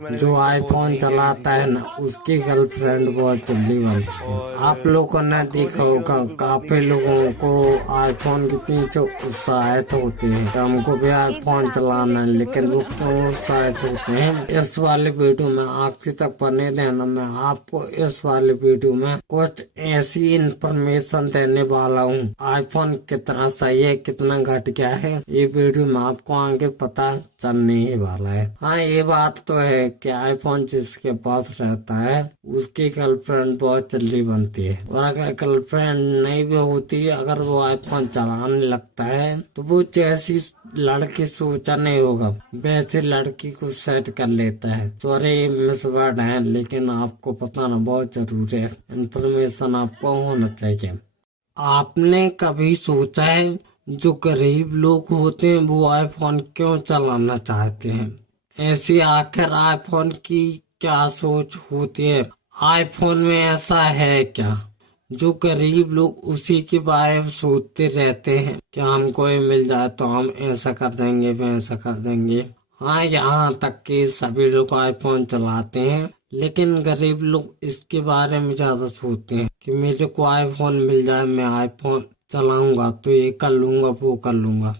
जो आईफोन चलाता है ना उसकी गर्लफ्रेंड बहुत जल्दी बनती है। आप लोगों ने देखा होगा काफी लोगों को आईफोन के पीछे उत्साहित होते हैं, हमको भी आईफोन चलाना है, लेकिन वो क्यों उत्साहित होते हैं? इस वाले वीडियो में आखिर तक बने रहना। मैं आपको इस वाले वीडियो में कुछ ऐसी इंफॉर्मेशन देने वाला हूँ। आईफोन कितना सही है, कितना घट गया है, ये वीडियो में आपको आगे पता चलने ही वाला है। हाँ, ये बात तो है कि आईफोन जिसके पास रहता है उसकी गर्लफ्रेंड बहुत जल्दी बनती है, और अगर गर्लफ्रेंड नहीं भी होती, अगर वो आईफोन चलाने लगता है तो वो जैसी लड़की सोचा नहीं होगा वैसे लड़की को सेट कर लेता है। सॉरी मिस वर्ड है, लेकिन आपको बताना बहुत जरूरी है, इन्फॉर्मेशन आपको होना चाहिए। आपने कभी सोचा है जो गरीब लोग होते हैं वो आईफोन क्यों चलाना चाहते हैं? ऐसी आखिर आईफोन की क्या सोच होती है? आईफोन में ऐसा है क्या जो गरीब लोग उसी के बारे में सोचते रहते हैं कि हमको ये मिल जाए तो हम ऐसा कर देंगे, वैसा कर देंगे। हाँ, यहाँ तक कि सभी लोग आईफोन चलाते हैं, लेकिन गरीब लोग इसके बारे में ज्यादा सोचते हैं कि मेरे को आईफोन मिल जाए, मैं आईफोन चलाऊंगा तो ये कर लूंगा, वो कर लूंगा।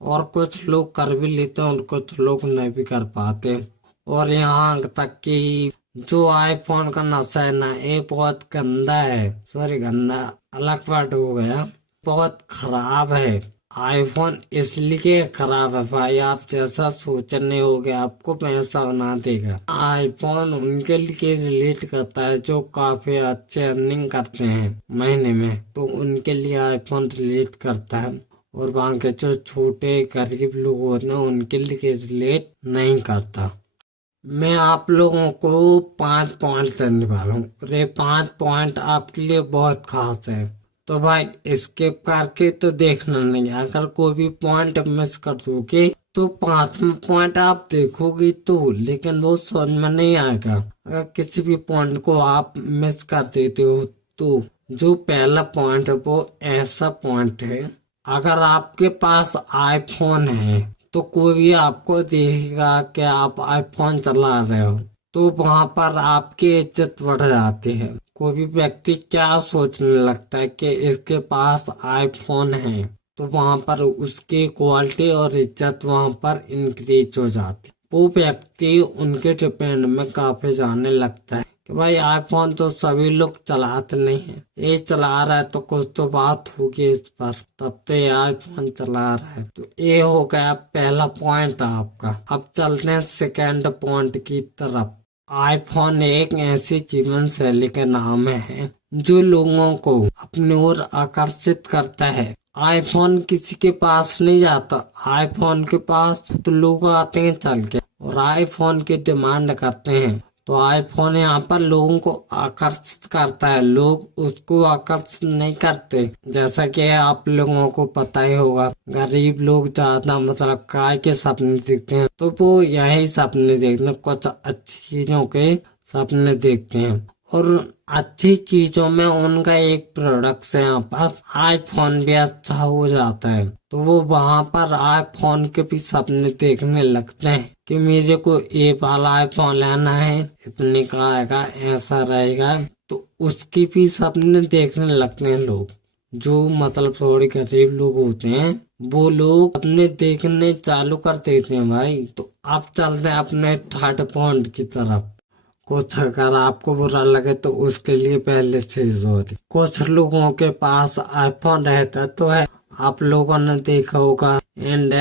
और कुछ लोग कर भी लेते हैं और कुछ लोग नहीं भी कर पाते। और यहाँ तक कि जो आईफोन का नशा है ना, ये बहुत गंदा है। सॉरी, गंदा अलग वर्ड हो गया, बहुत खराब है। आईफोन इसलिए खराब है भाई, आप जैसा सोच नहीं होगे आपको पैसा बना देगा। आईफोन उनके लिए रिलेट करता है जो काफी अच्छे अर्निंग करते हैं महीने में, तो उनके लिए आईफोन रिलेट करता है। और वहाँ के जो छोटे गरीब लोग होते हैं उनके लिए रिलेट नहीं करता। मैं आप लोगों को 5 पॉइंट देने वाला हूँ, और ये 5 पॉइंट आपके लिए बहुत खास है, तो भाई स्किप करके तो देखना नहीं। अगर कोई भी पॉइंट मिस कर दोगे तो 5वां पॉइंट आप देखोगे तो, लेकिन वो समझ में नहीं आएगा। अगर किसी भी पॉइंट को आप मिस कर देते हो तो जो पहला पॉइंट है वो ऐसा पॉइंट है, अगर आपके पास आईफोन है तो कोई भी आपको देखेगा कि आप आईफोन चला रहे हो तो वहां पर आपकी इज्जत बढ़ जाती है। कोई भी व्यक्ति क्या सोचने लगता है कि इसके पास आईफोन है, तो वहां पर उसकी क्वालिटी और इज्जत वहां पर इंक्रीज हो जाती है। वो व्यक्ति उनके डिपेंड में काफी जाने लगता है कि भाई आईफोन तो सभी लोग चलाते नहीं है, ये चला रहा है तो कुछ तो बात होगी इस पर, तब तो ये आईफोन चला रहा है। तो ये हो गया पहला पॉइंट आपका। अब चलते हैं सेकेंड पॉइंट की तरफ। आईफोन एक ऐसी जीवन शैली का नाम है जो लोगों को अपनी ओर आकर्षित करता है। आईफोन किसी के पास नहीं जाता, आईफोन के पास तो लोग आते हैं चल के और आईफोन की डिमांड करते हैं। तो आईफोन यहाँ पर लोगों को आकर्षित करता है, लोग उसको आकर्षित नहीं करते। जैसा कि आप लोगों को पता ही होगा, गरीब लोग ज्यादा मतलब काय के सपने देखते हैं, तो वो यही सपने देखते हैं, कुछ अच्छी चीजों के सपने देखते हैं। और अच्छी चीजों में उनका एक प्रोडक्ट है, यहाँ पर आईफोन भी अच्छा हो जाता है, तो वो वहाँ पर आईफोन के भी सपने देखने लगते हैं कि मेरे को ये वाला आईफोन लेना है, इतने का आएगा, ऐसा रहेगा, तो उसकी भी सपने देखने लगते हैं लोग। जो मतलब थोड़े गरीब लोग होते हैं वो लोग अपने देखने चालू कर देते हैं भाई। तो अब चलते हैं अपने थर्ड पॉइंट की तरफ। कुछ अगर आपको बुरा लगे तो उसके लिए पहले से सॉरी। कुछ लोगों के पास आईफोन रहता तो है, आप लोगों ने देखा होगा, एंड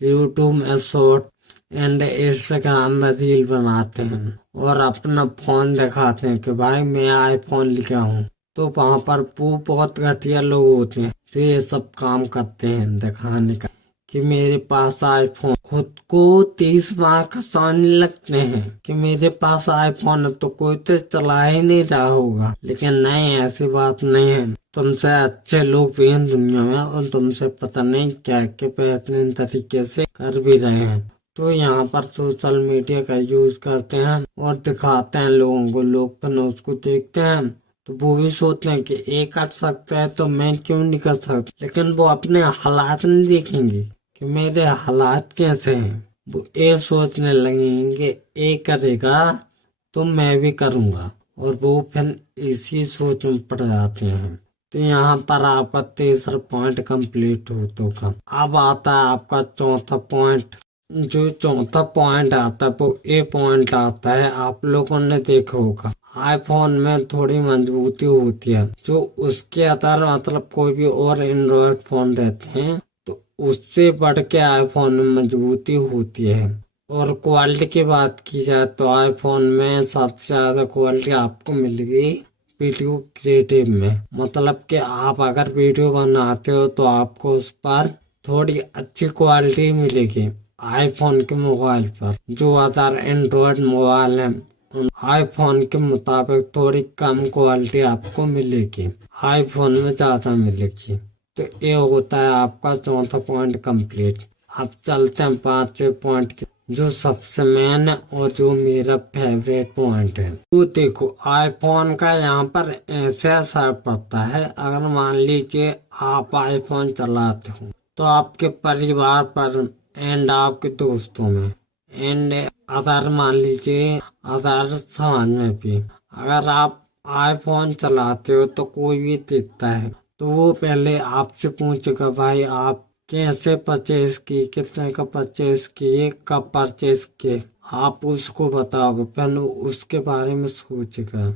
यूट्यूब में शॉर्ट एंड इंस्टाग्राम में रील बनाते हैं और अपना फोन दिखाते हैं कि भाई मैं आईफोन लिया हूँ। तो वहाँ पर वो बहुत घटिया लोग होते हैं जो ये सब काम करते हैं दिखाने का कि मेरे पास आईफोन, खुद को 30 बार का समझने लगते हैं कि मेरे पास आईफोन है तो कोई तो चला ही नहीं रहा होगा। लेकिन नहीं, ऐसी बात नहीं है, तुमसे अच्छे लोग भी हैं दुनिया में और तुमसे पता नहीं क्या क्या बेहतरीन तरीके से कर भी रहे हैं। तो यहाँ पर सोशल मीडिया का यूज करते हैं और दिखाते हैं लोगों को, लोग फिर उसको देखते हैं तो वो भी सोचते हैं कि ये कर सकता है तो मैं क्यों नहीं कर सकता। लेकिन वो अपने हालात नहीं देखेंगे कि मेरे हालात कैसे हैं, वो ये सोचने लगेंगे ये करेगा तो मैं भी करूंगा, और वो फिर इसी सोच में पड़ जाते हैं। तो यहाँ पर आपका तीसरा पॉइंट कंप्लीट होगा। अब आता है आपका चौथा पॉइंट। जो चौथा पॉइंट आता है वो ये पॉइंट आता है, आप लोगों ने देखा होगा आईफोन में थोड़ी मजबूती होती है, जो उसके अदर मतलब कोई भी और एंड्रॉयड फोन रहते हैं तो उससे बढ़ के आईफोन में मजबूती होती है। और क्वालिटी की बात की जाए तो आईफोन में सबसे ज्यादा क्वालिटी आपको मिलेगी वीडियो क्रिएटिव में। मतलब कि आप अगर वीडियो बनाते हो तो आपको उस पर थोड़ी अच्छी क्वालिटी मिलेगी आईफोन के मोबाइल पर। जो अदर एंड्रॉयड मोबाइल है उन आईफोन के मुताबिक थोड़ी कम क्वालिटी आपको मिलेगी, आईफोन में ज्यादा मिलेगी। तो ये होता है आपका चौथा पॉइंट कंप्लीट। अब चलते हैं पांचवे पॉइंट की, जो सबसे मेन है और जो मेरा फेवरेट पॉइंट है। तो देखो आईफोन का यहाँ पर ऐसे असर पड़ता है, अगर मान लीजिए आप आईफोन चलाते हो तो आपके परिवार पर एंड आपके दोस्तों में एंड अदर मान लीजिए अदर समाज में भी, अगर आप आईफोन चलाते हो तो कोई भी देखता है तो वो पहले आपसे पूछेगा भाई आप कैसे परचेज किए, कितने का परचेज किए, कब परचेज किए। आप उसको बताओगे, फिर उसके बारे में सोचेगा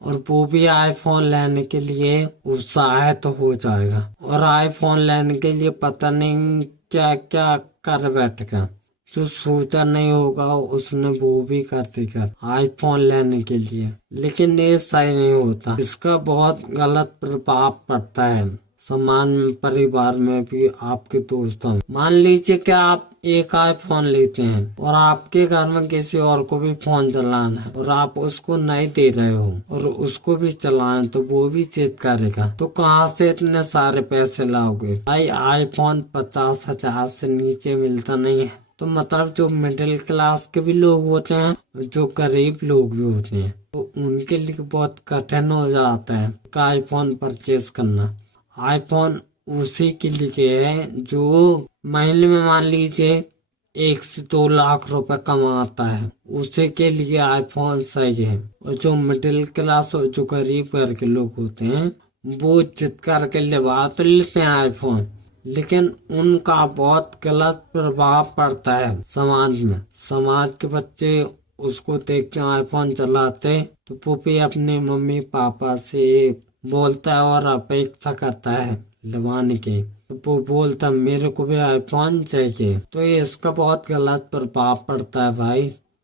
और वो भी आईफोन लेने के लिए उत्साहित हो जाएगा, और आईफोन लेने के लिए पता नहीं क्या क्या कर बैठेगा। जो सोचा नहीं होगा उसने वो भी कर देगा आईफोन लेने के लिए। लेकिन ये सही नहीं होता, इसका बहुत गलत प्रभाव पड़ता है समाज में, परिवार में भी, आपके दोस्तों में। मान लीजिए कि आप एक आईफोन लेते हैं और आपके घर में किसी और को भी फोन चलाना है और आप उसको नहीं दे रहे हो और उसको भी चलाना है तो वो भी जिद करेगा। तो कहाँ से इतने सारे पैसे लाओगे भाई? आईफोन 50,000 से नीचे मिलता नहीं है। तो मतलब जो मिडिल क्लास के भी लोग होते हैं, जो गरीब लोग भी होते हैं, तो उनके लिए बहुत कठिन हो जाता है आईफोन परचेज करना। आईफोन उसी के लिए है जो महीने में मान लीजिए 1 से 2 लाख रुपए कमाता है, उसी के लिए आईफोन सही है। और जो मिडिल क्लास और जो गरीब घर के लोग होते हैं वो जिद करके लेवा तो लेते हैं आईफोन, लेकिन उनका बहुत गलत प्रभाव पड़ता है समाज में। समाज के बच्चे उसको देख के आईफोन चलाते तो वो भी अपने मम्मी पापा से बोलता है और अपेक्षा करता है लवाने की, तो वो बोलता मेरे को भी आईफोन चाहिए। तो ये इसका बहुत गलत प्रभाव पड़ता है भाई।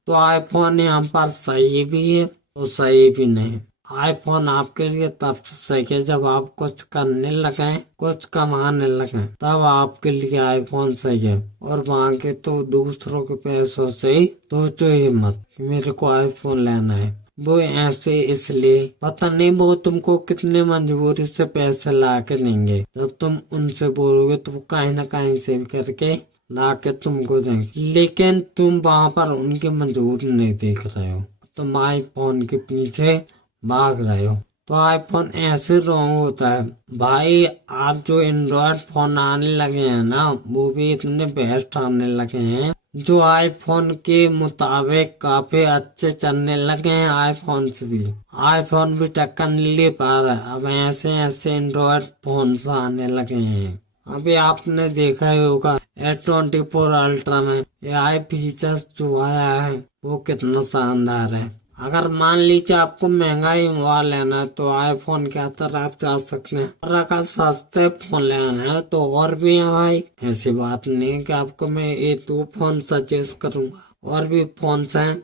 तो आईफोन यहाँ पर सही भी है और सही भी नहीं। आईफोन आपके लिए तब सही है जब आप कुछ करने लगे, कुछ कमाने लगे, तब आपके लिए आईफोन सही है। और बाकी तो दूसरों के पैसों से ही सोचो ही मत कि मेरे को आईफोन लेना है। वो ऐसे इसलिए पता नहीं वो तुमको कितने मजबूरी से पैसे ला के देंगे। जब तुम उनसे बोलोगे तो वो कहीं ना कहीं से करके ला के तुमको देंगे, लेकिन तुम वहाँ पर उनकी मजबूरी नहीं देख रहे हो, तुम आईफोन के पीछे भाग रहे हो। तो आईफोन ऐसे रॉन्ग होता है भाई। आप जो एंड्रॉयड फोन आने लगे हैं ना वो भी इतने बेस्ट आने लगे हैं जो आईफोन के मुताबिक काफी अच्छे चलने लगे हैं। आईफोन से भी आईफोन भी टक्कर नहीं ले पा रहा है। अब ऐसे ऐसे एंड्रॉयड फोन आने लगे हैं। अभी आपने देखा ही होगा S24 अल्ट्रा में AI फीचर्स जो आया है वो कितना शानदार है। अगर मान लीजिए आपको महंगा ही मोबाइल लेना है तो आईफोन के अंदर आप जा सकते हैं, और अगर सस्ते फोन लेना है तो और भी है भाई। ऐसी बात नहीं है कि आपको मैं ये 2 फोन सजेस्ट करूंगा, और भी फोन हैं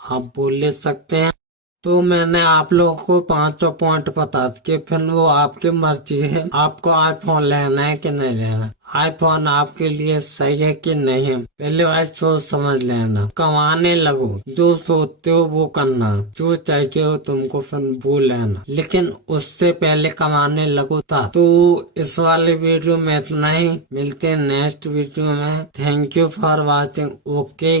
आप बोल ले सकते हैं। तो मैंने आप लोगों को 5 पॉइंट बता दिए, फिर वो आपकी मर्जी है आपको आईफोन लेना है कि नहीं लेना। आईफोन आपके लिए सही है कि नहीं है पहले भाई सोच समझ लेना, कमाने लगो, जो सोचते हो वो करना, जो चाहिए हो तुमको फिर वो लेना, लेकिन उससे पहले कमाने लगो था। तो इस वाले वीडियो में इतना ही, मिलते हैं नेक्स्ट वीडियो में। Thank you for watching. Okay.